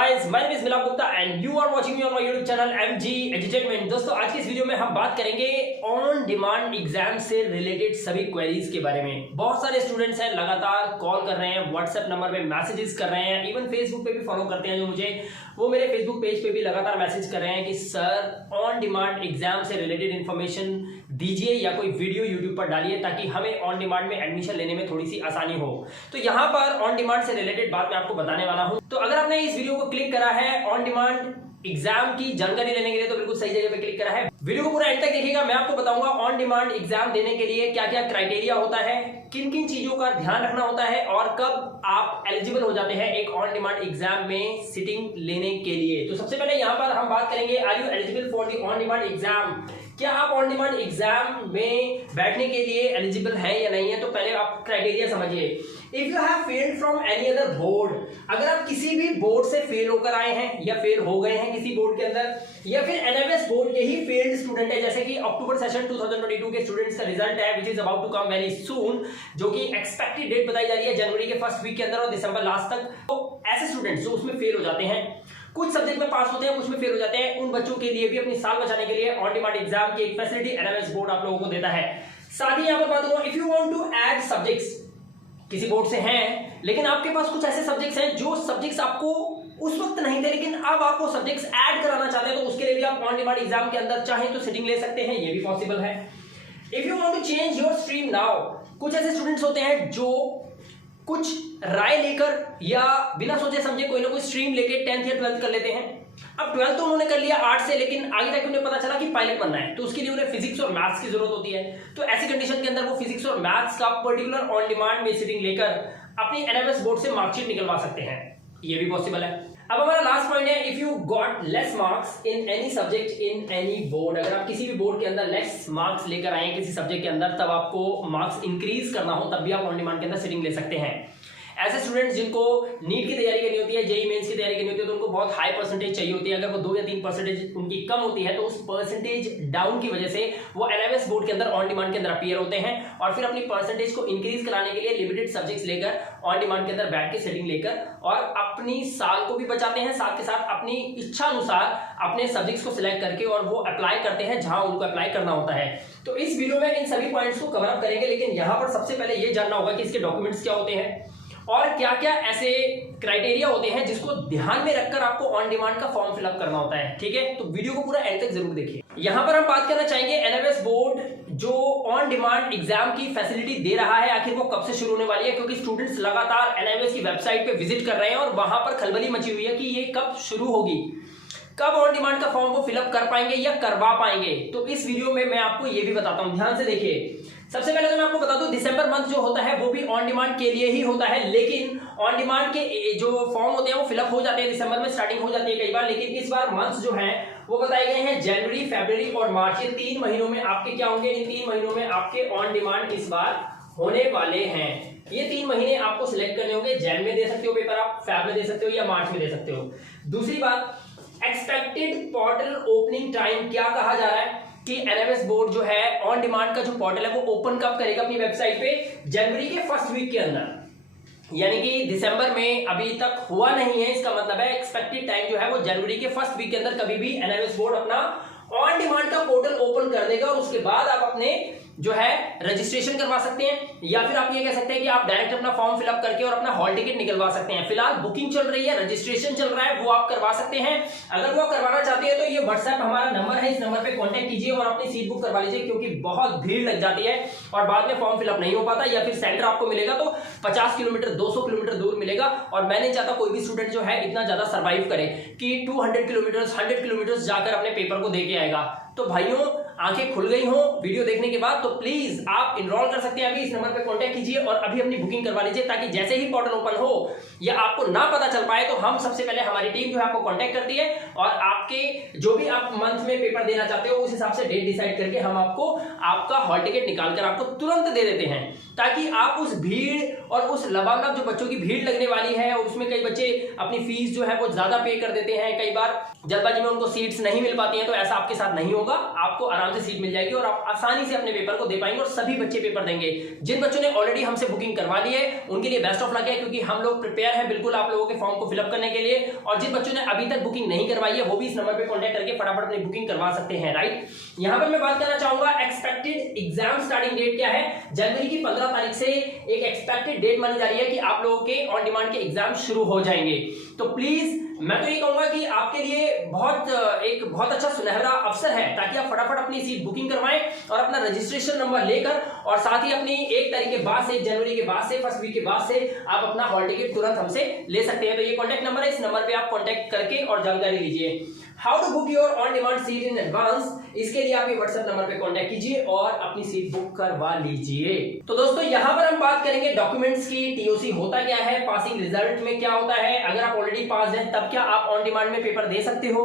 guys, my name is Milak Gupta and you are watching me on my YouTube channel MG Edutainment। दोस्तों आज की इस video में हम बात करेंगे ऑन डिमांड एग्जाम से रिलेटेड सभी क्वेरीज के बारे में। बहुत सारे स्टूडेंट्स हैं लगातार कॉल कर रहे हैं, व्हाट्सएप नंबर पे मैसेजेस कर रहे हैं, इवन फेसबुक पे भी फॉलो करते हैं जो मुझे, वो मेरे फेसबुक पेज पे भी लगातार मैसेज कर रहे हैं कि सर ऑन डिमांड एग्जाम से रिलेटेड इन्फॉर्मेशन दीजिए या कोई वीडियो यूट्यूब पर डालिए ताकि हमें ऑन डिमांड में एडमिशन लेने में थोड़ी सी आसानी हो। तो यहाँ पर ऑन डिमांड से रिलेटेड बात मैं आपको बताने वाला हूँ। तो अगर आपने इस वीडियो को क्लिक करा है ऑन डिमांड एग्जाम की जानकारी लेने के लिए तो बिल्कुल सही जगह पे क्लिक करा है। वीडियो को पूरा एंड तक देखिएगा, मैं आपको बताऊंगा ऑन डिमांड एग्जाम देने के लिए क्या क्या क्राइटेरिया होता है, किन किन चीजों का ध्यान रखना होता है और कब आप एलिजिबल हो जाते हैं एक ऑन डिमांड एग्जाम में सिटिंग लेने के लिए। तो सबसे पहले यहाँ पर हम बात करेंगे are you eligible for the on demand exam. क्या आप ऑन डिमांड एग्जाम में बैठने के लिए एलिजिबल हैं या नहीं है। तो पहले आप क्राइटेरिया समझिए। If you have failed from any other board, अगर आप किसी भी बोर्ड से फेल होकर आए हैं या फेल हो गए हैं किसी बोर्ड के अंदर, या फिर एनएमएस बोर्ड के ही फेल्ड स्टूडेंट है, जैसे कि अक्टूबर सेशन 2022 के स्टूडेंट्स का रिजल्ट है which is about to come very soon, जो कि एक्सपेक्टेड डेट बताई जा रही है जनवरी के फर्स्ट वीक के अंदर और दिसंबर लास्ट तक। तो ऐसे स्टूडेंट्स जो उसमें फेल हो जाते हैं, कुछ सब्जेक्ट में पास होते हैं कुछ में फेल हो जाते हैं, उन बच्चों के लिए भी अपनी साल बचाने के लिए ऑन डिमांड एग्जाम की एक फैसिलिटी एनएमएस बोर्ड आप लोगों को देता है। साथ ही यहाँ पर बात करूं, if you want to add subjects, किसी बोर्ड से हैं लेकिन आपके पास कुछ ऐसे सब्जेक्ट्स हैं जो सब्जेक्ट्स आपको उस वक्त नहीं थे लेकिन अब आप वो सब्जेक्ट्स ऐड कराना चाहते हैं, तो उसके लिए भी आप ऑन डिमांड एग्जाम के अंदर चाहें तो सिटिंग ले सकते हैं, ये भी पॉसिबल है। If you want to change your stream now, कुछ ऐसे स्टूडेंट्स होते हैं जो कुछ राय लेकर या बिना सोचे समझे कोई ना कोई स्ट्रीम लेके 10th या 12th कर लेते हैं। अब 12th तो उन्होंने कर लिया आर्ट से, लेकिन आगे जाके उन्हें पता चला कि पायलट बनना है, तो उसके लिए उन्हें फिजिक्स और मैथ्स की जरूरत होती है। तो ऐसी कंडीशन के अंदर वो फिजिक्स और मैथ्स का पर्टिकुलर ऑन डिमांड में सिटिंग लेकर अपनी एनएमएस बोर्ड से मार्कशीट निकलवा सकते हैं, ये भी पॉसिबल है। अब हमारा लास्ट पॉइंट है, if you got less marks in any subject in any board, अगर आप किसी भी बोर्ड के अंदर लेस मार्क्स लेकर आए किसी सब्जेक्ट के अंदर, तब आपको मार्क्स इंक्रीज करना हो तब भी आप ऑन डिमांड के अंदर सिटिंग ले सकते हैं। ऐसे स्टूडेंट्स जिनको नीट की तैयारी करनी होती है, जेईई मेंस की तैयारी करनी होती है, तो उनको बहुत हाई परसेंटेज चाहिए होती है। अगर वो 2 या 3% उनकी कम होती है तो उस परसेंटेज डाउन की वजह से वो एनएमएस बोर्ड के अंदर ऑन डिमांड के अंदर अपीयर होते हैं और फिर अपनी परसेंटेज को इंक्रीज कराने के लिए लिमिटेड सब्जेक्ट्स लेकर ऑन डिमांड के अंदर बैठ के सेटिंग लेकर और अपनी साल को भी बचाते हैं, साथ के साथ अपनी इच्छा अनुसार अपने सब्जेक्ट्स को सिलेक्ट करके और वो अप्लाई करते हैं जहां उनको अप्लाई करना होता है। तो इस वीडियो में इन सभी पॉइंट्स को कवर अप करेंगे, लेकिन यहाँ पर सबसे पहले ये जानना होगा कि इसके डॉक्यूमेंट्स क्या होते हैं और क्या क्या ऐसे क्राइटेरिया होते हैं जिसको ध्यान में रखकर आपको ऑन डिमांड का फॉर्म फिलअप करना होता है। ठीक है, तो वीडियो को पूरा एंड तक जरूर देखिए। यहां पर हम बात करना चाहेंगे एनएमएस बोर्ड जो ऑन डिमांड एग्जाम की फैसिलिटी दे रहा है, आखिर वो कब से शुरू होने वाली है, क्योंकि स्टूडेंट्स लगातार एनएमएस की वेबसाइट पे विजिट कर रहे हैं और वहां पर खलबली मची हुई है कि ये कब शुरू होगी, कब ऑन डिमांड का फॉर्म वो फिलअप कर पाएंगे या करवा पाएंगे। तो इस वीडियो में मैं आपको ये भी बताता हूं, ध्यान से देखिए। सबसे पहले तो मैं आपको बता दूं, दिसंबर मंथ जो होता है वो भी ऑन डिमांड के लिए ही होता है, लेकिन ऑन डिमांड के जो फॉर्म होते हैं वो फिलअप हो जाते हैं, दिसंबर में स्टार्टिंग हो जाती है कई बार, लेकिन इस बार मंथ्स जो हैं वो बताए गए हैं जनवरी, फरवरी और मार्च। ये 3 महीनों में आपके क्या होंगे, इन 3 महीनों में आपके ऑन डिमांड इस बार होने वाले हैं। ये 3 महीने आपको सिलेक्ट करने होंगे, जैन में दे सकते हो पेपर, आप फेब में दे सकते हो या मार्च में दे सकते हो। दूसरी बात, एक्सपेक्टेड पोर्टल ओपनिंग टाइम, क्या कहा जा रहा है कि एनएमएस बोर्ड जो है ऑन डिमांड का जो पोर्टल है वो ओपन कब करेगा अपनी वेबसाइट पे, जनवरी के फर्स्ट वीक के अंदर, यानी कि दिसंबर में अभी तक हुआ नहीं है। इसका मतलब है एक्सपेक्टेड टाइम जो है वो जनवरी के फर्स्ट वीक के अंदर कभी भी एनएमएस बोर्ड अपना ऑन डिमांड का पोर्टल ओपन कर देगा और उसके बाद आप अपने जो है रजिस्ट्रेशन करवा सकते हैं, या फिर आप ये कह सकते हैं कि आप डायरेक्ट अपना फॉर्म फिलअप करके और अपना हॉल टिकट निकलवा सकते हैं। फिलहाल बुकिंग चल रही है, रजिस्ट्रेशन चल रहा है, वो आप करवा सकते हैं। अगर वो करवाना चाहते हैं तो ये व्हाट्सएप हमारा नंबर है, इस नंबर पे कांटेक्ट कीजिए और अपनी सीट बुक करवा लीजिए, क्योंकि बहुत भीड़ लग जाती है और बाद में फॉर्म फिलअप नहीं हो पाता, या फिर सेंटर आपको मिलेगा तो 50 किलोमीटर 200 किलोमीटर दूर मिलेगा और मैं नहीं चाहता कोई भी स्टूडेंट जो है इतना ज्यादा सर्वाइव करे कि 200 किलोमीटर 100 किलोमीटर जाकर अपने पेपर को दे के आएगा। तो भाइयों, आंखें खुल गई हो वीडियो देखने के बाद तो प्लीज आप इनरोल कर सकते हैं, अभी इस नंबर पे कांटेक्ट कीजिए और अभी अपनी बुकिंग करवा लीजिए, ताकि जैसे ही पोर्टल ओपन हो या आपको ना पता चल पाए तो हम सबसे पहले हमारी टीम जो है आपको कांटेक्ट करती है और आपके जो भी आप मंथ में पेपर देना चाहते हो उस हिसाब से डेट डिसाइड करके हम आपको आपका हॉल टिकट निकालकर आपको तुरंत दे देते हैं, ताकि आप उस भीड़ और उस लबालब जो बच्चों की भीड़ लगने वाली है और उसमें कई बच्चे अपनी फीस जो है वो ज्यादा पे कर देते हैं, कई बार जल्दबाजी में उनको सीट्स नहीं मिल पाती हैं, तो ऐसा आपके साथ नहीं होगा। आपको आराम आराम से सीट मिल जाएगी और आप आसानी से अपने पेपर को दे पाएंगे और सभी बच्चे पेपर देंगे। जिन बच्चों ने ऑलरेडी हमसे बुकिंग करवा ली है उनके लिए बेस्ट ऑफ लक है, क्योंकि हम लोग प्रिपेयर हैं बिल्कुल आप लोगों के फॉर्म को फिलअप करने के लिए। और जिन बच्चों ने अभी तक बुकिंग नहीं करवाई है वो भी इस नंबर पे कांटेक्ट करके फटाफट अपनी बुकिंग करवा सकते हैं, राइट। यहां पर मैं बात करना चाहूंगा एक्सपेक्टेड एग्जाम स्टार्टिंग डेट क्या है। जनवरी की 15 तारीख से एक एक्सपेक्टेड डेट मानी जा रही है कि आप लोगों के ऑन डिमांड के एग्जाम शुरू हो जाएंगे। तो प्लीज मैं तो ये कहूंगा कि आपके लिए एक बहुत अच्छा सुनहरा अवसर है, ताकि आप फटाफट अपनी सीट बुकिंग करवाएं और अपना रजिस्ट्रेशन नंबर लेकर और साथ ही अपनी 1 तारीख के बाद से, 1 जनवरी के बाद से, फर्स्ट वीक के बाद से आप अपना हॉल टिकट तुरंत हमसे ले सकते हैं। तो ये कॉन्टैक्ट नंबर है, इस नंबर पे आप कॉन्टैक्ट करके और जानकारी लीजिए। How to book your on demand seat in advance, इसके लिए आप ये व्हाट्सएप नंबर पे कांटेक्ट कीजिए और अपनी सीट बुक करवा लीजिए। तो दोस्तों यहाँ पर हम बात करेंगे डॉक्यूमेंट्स की। टीओसी होता क्या है, पासिंग रिजल्ट में क्या होता है, अगर आप ऑलरेडी पास हैं तब क्या आप ऑन डिमांड में पेपर दे सकते हो,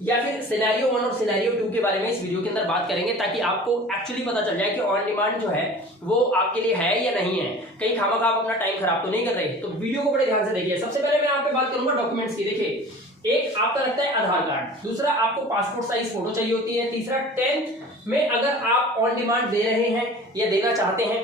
या फिर सिनेरियो 1 और सिनेरियो 2 के बारे में इस वीडियो के अंदर बात करेंगे, ताकि आपको एक्चुअली पता चल जाए कि ऑन डिमांड जो है वो आपके लिए है या नहीं है, कहीं खामखा आप अपना टाइम खराब तो नहीं कर रहे। तो वीडियो को बड़े ध्यान से देखिए। सबसे पहले मैं यहाँ पे बात करूंगा डॉक्यूमेंट्स की। देखिए, एक आपका लगता है आधार कार्ड, दूसरा आपको पासपोर्ट साइज फोटो चाहिए होती है, तीसरा 10th में अगर आप ऑन डिमांड दे रहे हैं या देना चाहते हैं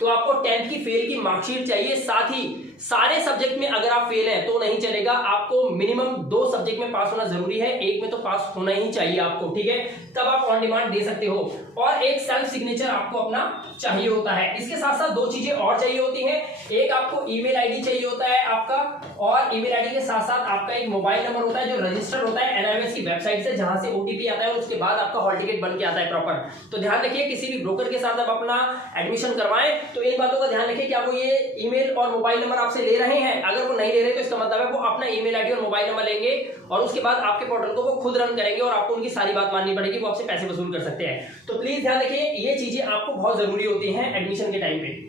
तो आपको 10th की फेल की मार्कशीट चाहिए। साथ ही सारे सब्जेक्ट में अगर आप फेल हैं तो नहीं चलेगा, आपको मिनिमम 2 सब्जेक्ट में पास होना जरूरी है, एक में तो पास होना ही चाहिए आपको, ठीक है, तब आप ऑन डिमांड दे सकते हो। और एक सेल्फ सिग्नेचर आपको अपना चाहिए होता है। इसके साथ साथ 2 चीजें और चाहिए होती हैं, एक आपको ईमेल आईडी चाहिए होता है आपका, और ईमेल आईडी के साथ साथ आपका एक मोबाइल नंबर होता है जो रजिस्टर्ड होता है एनआईएमएस की वेबसाइट से, जहां से ओटीपी आता है और उसके बाद आपका हॉल टिकट बन के आता है प्रॉपर। तो ध्यान रखिए, किसी भी ब्रोकर के साथ आप अपना एडमिशन करवाएं तो इन बातों का ध्यान रखिए कि आप वो ये ईमेल और मोबाइल नंबर आपसे ले रहे हैं, अगर वो नहीं ले रहे तो इसका मतलब है वो अपना ईमेल आईडी और मोबाइल नंबर लेंगे और उसके बाद आपके पोर्टल को वो खुद रन करेंगे और आपको उनकी सारी बात माननी पड़ेगी, वो आपसे पैसे वसूल कर सकते हैं। तो प्लीज ध्यान रखिए, ये चीजें आपको बहुत जरूरी होती हैं एडमिशन के टाइम पे।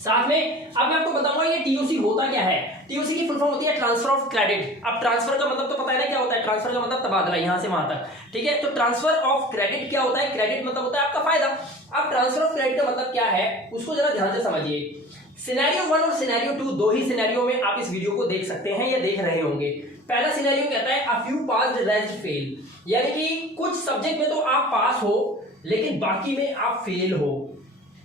साथ में अब मैं आपको बताऊंगा ये टीओसी होता क्या है। टीओसी की फुल फॉर्म होती है ट्रांसफर ऑफ क्रेडिट। अब ट्रांसफर का मतलब तो पता है ना क्या होता है, ट्रांसफर का मतलब तबादला यहां से वहां तक, ठीक है। तो ट्रांसफर ऑफ क्रेडिट क्या होता है, क्रेडिट मतलब होता है आपका फायदा। अब ट्रांसफर ऑफ क्रेडिट का मतलब क्या है उसको जरा ध्यान से समझिए। सिनेरियो 1 और सिनेरियो 2 दो ही सिनेरियो में आप इस वीडियो को देख सकते हैं या देख रहे होंगे। पहला सिनेरियो कहता है a few passed rest fail, यानी कि कुछ सब्जेक्ट में तो आप पास हो लेकिन बाकी में आप फेल हो,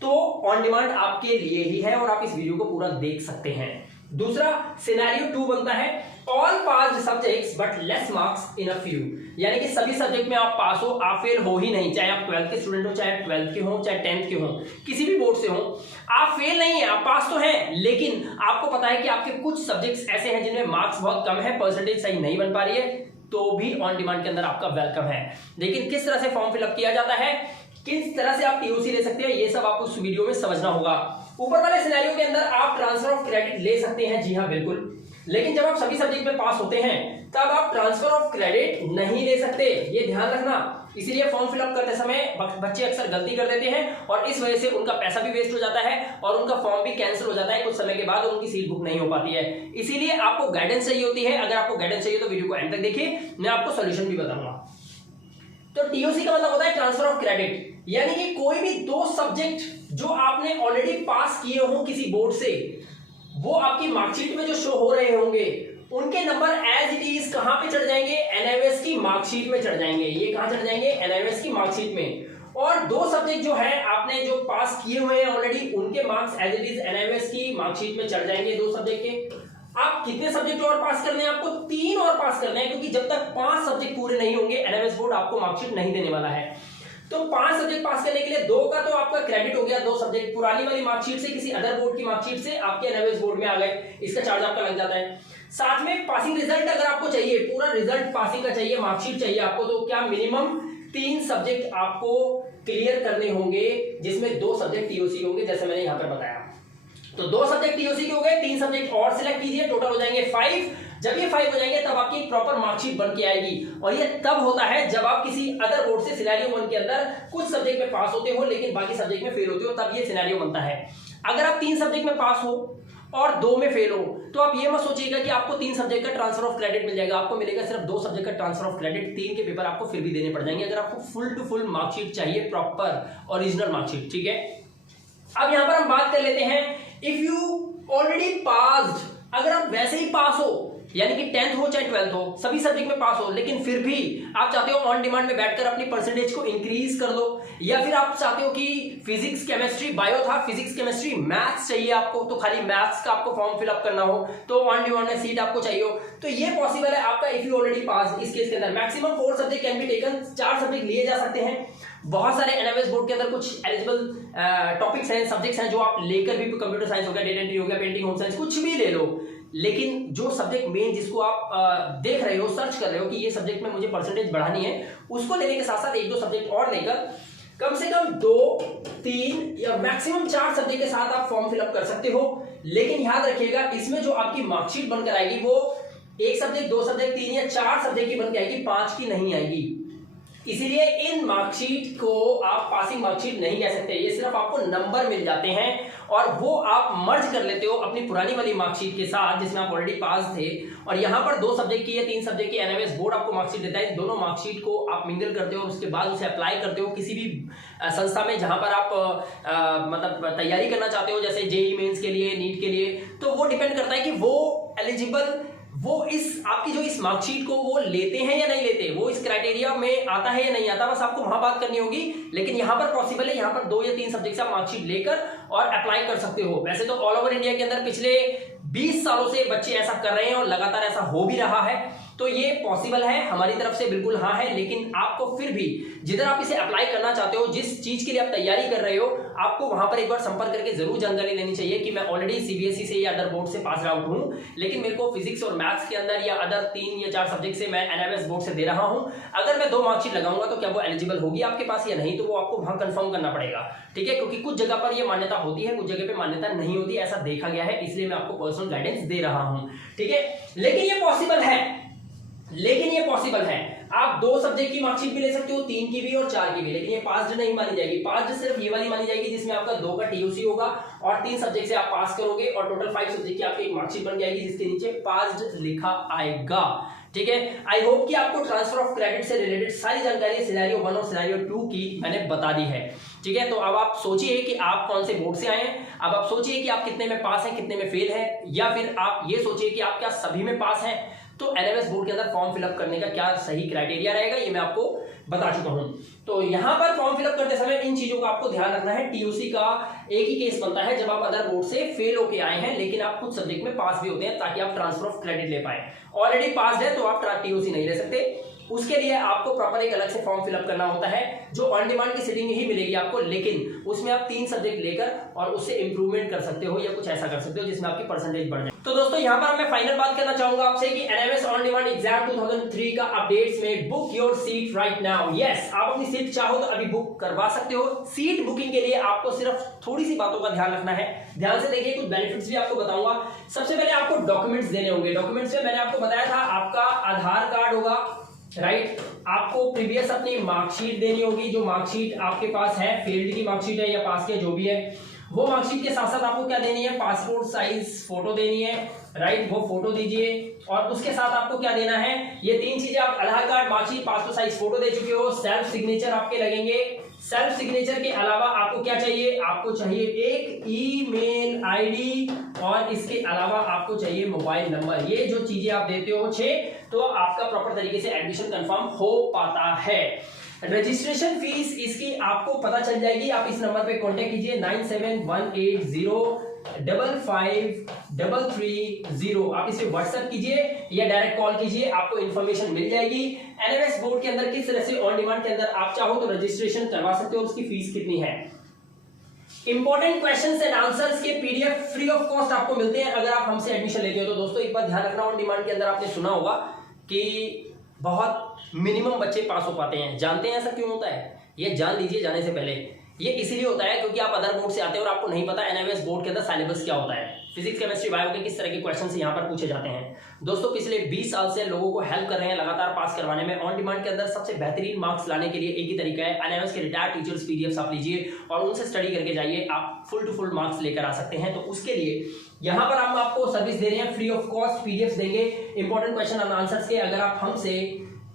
तो ऑन डिमांड आपके लिए ही है और आप इस वीडियो को पूरा देख सकते हैं। दूसरा सिनेरियो 2 बनता है all passed subjects but less marks in a few, यानी कि सभी सब्जेक्ट में आप पास हो, आप फेल हो ही नहीं, चाहे आप 12th के स्टूडेंट हो, चाहे 12th के हो, चाहे 10th के हो, किसी भी बोर्ड से हो, आप फेल नहीं है, आप पास तो हैं, लेकिन आपको पता है कि आपके कुछ सब्जेक्ट्स ऐसे हैं जिनमें मार्क्स बहुत कम है, परसेंटेज सही नहीं बन पा रही है, तो भी ऑन डिमांड के अंदर आपका वेलकम है। लेकिन किस तरह से फॉर्म फिलअप किया जाता है, किस तरह से आप टीओसी ले सकते हैं, ये सब आपको इस वीडियो में समझना होगा। ऊपर वाले सिनेरियो के अंदर आप ट्रांसफर ऑफ क्रेडिट ले सकते हैं, जी हाँ बिल्कुल, लेकिन जब आप सभी सब्जेक्ट में पास होते हैं तब आप ट्रांसफर ऑफ क्रेडिट नहीं ले सकते, ये ध्यान रखना। इसीलिए फॉर्म फिलअप करते समय बच्चे अक्सर गलती कर देते हैं और इस वजह से उनका पैसा भी वेस्ट हो जाता है और उनका फॉर्म भी कैंसिल हो जाता है कुछ समय के बाद, उनकी सीट बुक नहीं हो पाती है। इसीलिए आपको गाइडेंस चाहिए होती है। अगर आपको गाइडेंस चाहिए तो वीडियो को एंड तक देखिए, मैं आपको सोल्यूशन भी बताऊंगा। तो टीओसी का मतलब होता है ट्रांसफर ऑफ क्रेडिट, यानी कि कोई भी 2 सब्जेक्ट जो आपने ऑलरेडी पास किए हो किसी बोर्ड से, वो आपकी मार्कशीट में जो शो हो रहे होंगे उनके नंबर एज इट इज कहां पे चढ़ जाएंगे, एनआईएमएस की मार्कशीट में चढ़ जाएंगे। ये कहां चढ़ जाएंगे, एनआईएमएस की मार्कशीट में। और 2 सब्जेक्ट जो है आपने जो पास किए हुए हैं ऑलरेडी, उनके marks as it is NIMS की मार्कशीट में चढ़ जाएंगे 2 सब्जेक्ट के। आप कितने सब्जेक्ट और पास करने हैं, आपको 3 और पास करने हैं, क्योंकि जब तक 5 सब्जेक्ट पूरे नहीं होंगे एनआईएमएस बोर्ड आपको मार्कशीट नहीं देने वाला है। तो 5 सब्जेक्ट पास करने के लिए 2 का तो आपका क्रेडिट हो गया, 2 सब्जेक्ट पुरानी वाली मार्कशीट से किसी अदर बोर्ड की मार्कशीट से आपके एनआईएमएस बोर्ड में आ गए, इसका चार्ज आपका लग जाता है। साथ में पासिंग रिजल्ट अगर आपको चाहिए, पूरा रिजल्ट पासिंग का चाहिए, मार्कशीट चाहिए आपको, तो क्या मिनिमम 3 सब्जेक्ट आपको क्लियर करने होंगे, जिसमें 2 सब्जेक्ट टीओसी होंगे, जैसे मैंने यहां पर बताया। तो 2 सब्जेक्ट टीओसी के हो गए, 3 सब्जेक्ट और सिलेक्ट कीजिए, टोटल हो जाएंगे 5। जब ये 5 हो जाएंगे तब आपकी प्रॉपर मार्कशीट बन के आएगी, और ये तब होता है जब आप किसी अदर बोर्ड से सिनेरियो 1 के अंदर कुछ सब्जेक्ट में पास होते हो लेकिन बाकी सब्जेक्ट में फेल होते हो, तब ये सिनेरियो बनता है। अगर आप 3 सब्जेक्ट में पास हो और 2 में फेल हो, तो आप ये मत सोचिएगा कि आपको 3 सब्जेक्ट का ट्रांसफर ऑफ क्रेडिट मिल जाएगा, आपको मिलेगा सिर्फ 2 सब्जेक्ट का ट्रांसफर ऑफ क्रेडिट। 3 के पेपर आपको फिर भी देने पड़ जाएंगे, अगर आपको फुल टू फुल मार्कशीट चाहिए, प्रॉपर ओरिजिनल मार्कशीट, ठीक है। अब यहां पर हम बात कर लेते हैं, इफ यू ऑलरेडी पास्ड, अगर आप वैसे ही पास हो यानी कि 10th हो चाहे 12th हो, सभी सब्जेक्ट में पास हो, लेकिन फिर भी आप चाहते हो ऑन डिमांड में बैठकर अपनी परसेंटेज को इंक्रीज कर दो, या फिर आप चाहते हो कि फिजिक्स केमिस्ट्री बायो था, फिजिक्स केमिस्ट्री मैथ्स चाहिए आपको, तो खाली मैथ्स का आपको फॉर्म फिलअप करना हो तो ऑन डिमांड में सीट आपको चाहिए हो, तो ये पॉसिबल है आपका इफ यू ऑलरेडी पास। इस केस के अंदर maximum 4 subject can be taken, 4 subject लिए जा सकते हैं। बहुत सारे एनएमएस बोर्ड के अंदर कुछ एलिजिबल टॉपिक्स हैं, सब्जेक्ट्स हैं जो आप लेकर भी, कंप्यूटर साइंस हो गया, डेटा एंट्री हो गया, पेंटिंग, होम साइंस, कुछ भी ले लो, लेकिन जो सब्जेक्ट मेन जिसको आप देख रहे हो, सर्च कर रहे हो कि ये सब्जेक्ट में मुझे परसेंटेज बढ़ानी है, उसको लेने के साथ साथ 1-2 सब्जेक्ट और लेकर कम से कम 2, 3 या मैक्सिमम 4 सब्जेक्ट के साथ आप फॉर्म फिलअप कर सकते हो। लेकिन याद रखिएगा, इसमें जो आपकी मार्कशीट बनकर आएगी वो 1 सब्जेक्ट, 2 सब्जेक्ट, 3 या 4 सब्जेक्ट की बनकर आएगी, 5 की नहीं आएगी। इसीलिए इन मार्कशीट को आप पासिंग मार्कशीट नहीं कह सकते, ये सिर्फ आपको नंबर मिल जाते हैं और वो आप मर्ज कर लेते हो अपनी पुरानी वाली मार्कशीट के साथ जिसमें आप ऑलरेडी पास थे, और यहाँ पर 2 सब्जेक्ट की या 3 सब्जेक्ट की एनएमएस बोर्ड आपको मार्कशीट देता है, दोनों मार्कशीट को आप मिंगल करते हो और उसके बाद उसे अप्लाई करते हो किसी भी संस्था में जहां पर आप मतलब तैयारी करना चाहते हो, जैसे जेईई मेंस के लिए, नीट के लिए, तो वो डिपेंड करता है कि वो एलिजिबल, वो इस आपकी जो इस मार्कशीट को वो लेते हैं या नहीं लेते, वो इस क्राइटेरिया में आता है या नहीं आता, बस आपको वहां बात करनी होगी। लेकिन यहाँ पर पॉसिबल है, यहाँ पर 2 या 3 सब्जेक्ट से आप मार्कशीट लेकर और अप्लाई कर सकते हो। वैसे तो ऑल ओवर इंडिया के अंदर पिछले 20 सालों से बच्चे ऐसा कर रहे हैं और लगातार ऐसा हो भी रहा है, तो ये पॉसिबल है, हमारी तरफ से बिल्कुल हाँ है। लेकिन आपको फिर भी जिधर आप इसे अप्लाई करना चाहते हो, जिस चीज के लिए आप तैयारी कर रहे हो, आपको वहां पर एक बार संपर्क करके जरूर जानकारी लेनी चाहिए कि मैं ऑलरेडी सीबीएसई से या अदर बोर्ड से पास आउट हूं, लेकिन मेरे को फिजिक्स और मैथ्स के अंदर या अदर 3 या 4 सब्जेक्ट से मैं एनएमएस बोर्ड से दे रहा हूं, अगर मैं 2 मार्कशीट लगाऊंगा तो क्या वो एलिजिबल होगी आपके पास या नहीं, तो वो आपको वहां कंफर्म करना पड़ेगा, ठीक है। क्योंकि कुछ जगह पर ये मान्यता होती है, कुछ जगह पे मान्यता नहीं होती, ऐसा देखा गया है, इसलिए मैं आपको पर्सनल गाइडेंस दे रहा हूं, ठीक है। लेकिन ये पॉसिबल है, आप 2 सब्जेक्ट की मार्कशीट भी ले सकते हो, 3 की भी और 4 की भी, लेकिन ये पास्ड नहीं मानी जाएगी। पास्ड सिर्फ ये वाली मानी जाएगी जिसमें आपका 2 का टीयूसी होगा और 3 सब्जेक्ट से आप पास करोगे और टोटल 5 सब्जेक्ट की आपकी एक मार्कशीट बन जाएगी जिसके नीचे पास्ड लिखा आएगा, ठीक है। आई होप कि आपको ट्रांसफर ऑफ क्रेडिट से रिलेटेड सारी जानकारी सिनेरियो 1 और सिनेरियो 2 की मैंने बता दी है, ठीक है। तो अब आप सोचिए कि आप कौन से बोर्ड से आए हैं, अब आप सोचिए कि आप कितने में पास हैं, कितने में फेल है, या फिर आप ये सोचिए कि आप क्या सभी में पास हैं। तो एनएमएस बोर्ड के अंदर फॉर्म फिलअप करने का क्या सही क्राइटेरिया रहेगा, ये मैं आपको बता चुका हूं। तो यहां पर फॉर्म फिलअप करते समय इन चीजों का आपको ध्यान रखना है। टीयूसी का एक ही केस बनता है जब आप अदर बोर्ड से फेल होके आए हैं लेकिन आप कुछ सब्जेक्ट में पास भी होते हैं, ताकि आप ट्रांसफर ऑफ क्रेडिट ले पाए। ऑलरेडी पास है तो आप टीयूसी नहीं ले सकते, उसके लिए आपको प्रॉपर एक अलग से फॉर्म फिलअप करना होता है जो ऑन डिमांड की सीटिंग ही मिलेगी आपको, लेकिन उसमें आप 3 सब्जेक्ट लेकर और उससे इंप्रूवमेंट कर सकते हो या कुछ ऐसा कर सकते हो जिसमें आपकी परसेंटेज बढ़ जाए। तो दोस्तों यहाँ पर मैं फाइनल बात करना चाहूंगा आपसे कि एनएमएस ऑन डिमांड एग्जाम 2003 का अपडेट्स में book your seat right now. Yes, आप अपनी सीट चाहो तो अभी बुक करवा सकते हो। सीट बुकिंग के लिए आपको सिर्फ थोड़ी सी बातों का ध्यान रखना है, ध्यान से देखिए, कुछ बेनिफिट्स भी आपको बताऊंगा। सबसे पहले आपको डॉक्यूमेंट्स देने होंगे। डॉक्यूमेंट्स में मैंने आपको बताया था आपका आधार कार्ड होगा, राइट। आपको प्रीवियस अपनी मार्कशीट देनी होगी, जो मार्कशीट आपके पास है, फील्ड की मार्कशीट है या पास की जो भी है, वो मार्कशीट के साथ साथ आपको क्या देनी है, पासपोर्ट साइज फोटो देनी है, राइट। वो फोटो दीजिए और उसके साथ आपको क्या देना है, ये 3 चीजें, आप Aadhaar card, marksheet, passport size photo दे चुके हो, सेल्फ सिग्नेचर आपके लगेंगे। सेल्फ सिग्नेचर के अलावा आपको क्या चाहिए, आपको चाहिए एक ईमेल आईडी और इसके अलावा आपको चाहिए मोबाइल नंबर। ये जो चीजें आप देते हो 6, तो आपका प्रॉपर तरीके से एडमिशन कंफर्म हो पाता है। रजिस्ट्रेशन फीस इसकी आपको पता चल जाएगी, आप इस नंबर पे कांटेक्ट कीजिए 9718055330। आप इसे व्हाट्सएप कीजिए या डायरेक्ट कॉल कीजिए, आपको इन्फॉर्मेशन मिल जाएगी। एनएमएस बोर्ड के अंदर किस तरह से ऑन डिमांड के अंदर आप चाहो तो रजिस्ट्रेशन करवा सकते हो, उसकी फीस कितनी है। इंपॉर्टेंट क्वेश्चंस एंड आंसर्स के पीडीएफ फ्री ऑफ कॉस्ट आपको मिलते हैं अगर आप हमसे एडमिशन लेते हो। तो दोस्तों एक बार ध्यान रखना, ऑन डिमांड के अंदर आपने सुना होगा कि बहुत मिनिमम बच्चे पास हो पाते हैं। जानते हैं ऐसा क्यों होता है, ये जान लीजिए जाने से पहले। ये इसीलिए होता है क्योंकि आप अदर बोर्ड से आते हैं और आपको नहीं पता एनएमएस बोर्ड के अंदर सिलेबस क्या होता है, फिजिक्स केमिस्ट्री बायो के किस तरह के क्वेश्चन यहाँ पर पूछे जाते हैं। दोस्तों पिछले 20 साल से लोगों को हेल्प कर रहे हैं लगातार पास करवाने में। ऑन डिमांड के अंदर सबसे बेहतरीन मार्क्स लाने के लिए एक ही तरीका है, एनएमएस के रिटायर्ड टीचर्स पीडीएफ्स आप लीजिए और उनसे स्टडी करके जाइए, आप फुल टू फुल मार्क्स लेकर आ सकते हैं। तो उसके लिए यहाँ पर हम आपको सर्विस दे रहे हैं, फ्री ऑफ कॉस्ट पीडीएफ्स देंगे इंपॉर्टेंट क्वेश्चन एंड आंसर्स के। अगर आप हमसे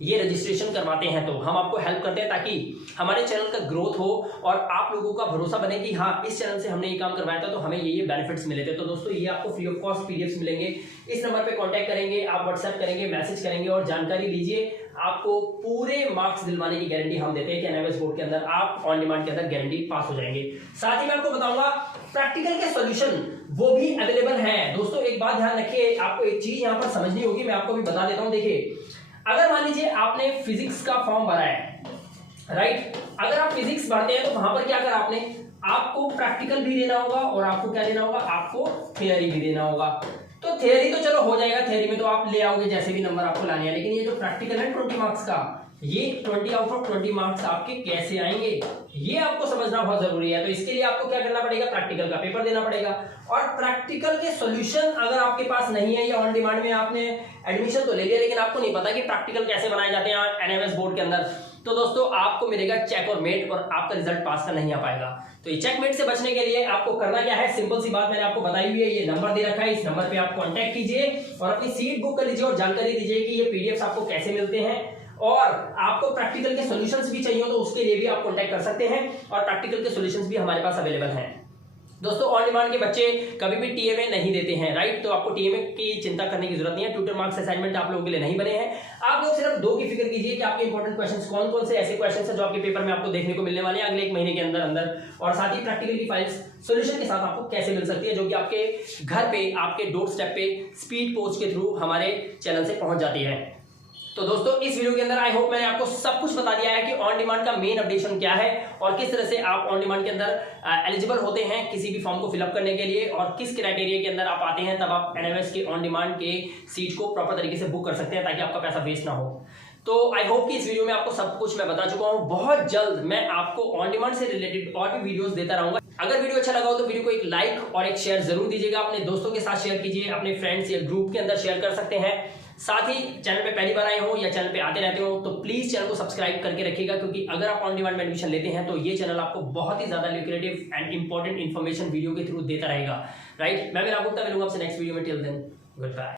ये रजिस्ट्रेशन करवाते हैं तो हम आपको हेल्प करते हैं ताकि हमारे चैनल का ग्रोथ हो और आप लोगों का भरोसा बने कि हाँ इस चैनल से हमने ये काम करवाया था तो हमें ये बेनिफिट्स मिले थे। तो दोस्तों ये आपको फ्री ऑफ कॉस्ट पीडीएफ्स मिलेंगे। इस नंबर पे कांटेक्ट करेंगे, आप व्हाट्सएप करेंगे, मैसेज करेंगे और जानकारी लीजिए। आपको पूरे मार्क्स दिलवाने की गारंटी हम देते हैं कि एनआईएस बोर्ड के अंदर आप ऑन डिमांड के अंदर गारंटी पास हो जाएंगे। साथ ही मैं आपको बताऊंगा प्रैक्टिकल के सॉल्यूशन वो भी अवेलेबल है। दोस्तों एक बात ध्यान रखिए, आपको एक चीज यहाँ पर समझनी होगी, मैं आपको भी बता देता हूँ। देखिए अगर मान लीजिए आपने फिजिक्स का फॉर्म भरा है, राइट, अगर आप फिजिक्स भरते हैं तो वहां पर क्या करा आपने, आपको प्रैक्टिकल भी देना होगा और आपको क्या देना होगा, आपको थियरी भी देना होगा। तो थियरी तो चलो हो जाएगा, थियरी में तो आप ले आओगे जैसे भी नंबर आपको लाने हैं, लेकिन ये जो प्रैक्टिकल है 20 मार्क्स का, ये 20 आउट ऑफ 20 मार्क्स आपके कैसे आएंगे ये आपको समझना बहुत जरूरी है। तो इसके लिए आपको क्या करना पड़ेगा, प्रैक्टिकल का पेपर देना पड़ेगा। और प्रैक्टिकल के सॉल्यूशन अगर आपके पास नहीं है या ऑन डिमांड में आपने एडमिशन तो ले लिया लेकिन आपको नहीं पता कि प्रैक्टिकल कैसे बनाए जाते हैं एनआईएस बोर्ड के अंदर, तो दोस्तों आपको मिलेगा चेक और मेट और आपका रिजल्ट पास का नहीं आ पाएगा। तो ये चेक मेट से बचने के लिए आपको करना क्या है, सिंपल सी बात मैंने आपको बताई हुई है, ये नंबर दे रखा है, इस नंबर पे आप कांटेक्ट कीजिए और अपनी सीट बुक कर लीजिए और जानकारी दीजिए कि ये पीडीएफ्स आपको कैसे मिलते हैं। और आपको प्रैक्टिकल के सॉल्यूशंस भी चाहिए तो उसके लिए भी आप कांटेक्ट कर सकते हैं और प्रैक्टिकल के सॉल्यूशंस भी हमारे पास अवेलेबल हैं। दोस्तों ऑन डिमांड के बच्चे कभी भी टीएमए नहीं देते हैं, राइट, तो आपको टीएमए की चिंता करने की जरूरत नहीं है। ट्यूटर मार्क्स असाइनमेंट आप लोगों के लिए नहीं बने हैं। आप लोग सिर्फ 2 की फिक्र कीजिए कि आपके इंपॉर्टेंट क्वेश्चंस कौन कौन से ऐसे क्वेश्चंस हैं जो आपके पेपर में आपको देखने को मिलने वाले हैं अगले 1 महीने के अंदर अंदर, और साथ ही प्रैक्टिकल की फाइल्स सॉल्यूशन के साथ आपको कैसे मिल सकती है जो कि आपके घर पे आपके डोर स्टेप पे स्पीड पोस्ट के थ्रू हमारे चैनल से पहुंच जाती है। तो दोस्तों इस वीडियो के अंदर आई होप मैंने आपको सब कुछ बता दिया है कि ऑन डिमांड का मेन अपडेशन क्या है और किस तरह से आप ऑन डिमांड के अंदर एलिजिबल होते हैं किसी भी फॉर्म को फिलअप करने के लिए, और किस क्राइटेरिया के अंदर आप आते हैं तब आप एनआईएस के ऑन डिमांड के सीट को प्रॉपर तरीके से बुक कर सकते हैं ताकि आपका पैसा वेस्ट ना हो। तो आई होप कि इस वीडियो में आपको सब कुछ मैं बता चुका हूं। बहुत जल्द मैं आपको ऑन डिमांड से रिलेटेड और भी वीडियोस देता रहूंगा। अगर वीडियो अच्छा लगा हो तो वीडियो को एक लाइक और एक शेयर जरूर दीजिएगा, अपने दोस्तों के साथ शेयर कीजिए, अपने फ्रेंड्स या ग्रुप के अंदर शेयर कर सकते हैं। साथ ही चैनल पे पहली बार आए हो या चैनल पे आते रहते हो तो प्लीज चैनल को सब्सक्राइब करके रखिएगा, क्योंकि अगर आप ऑन डिमांड में एडमिशन लेते हैं तो ये चैनल आपको बहुत ही ज्यादा lucrative and important information video के थ्रू देता रहेगा, राइट। मैं मेरा गुप्ता मिलूंगा आपसे नेक्स्ट वीडियो में। Till then good bye.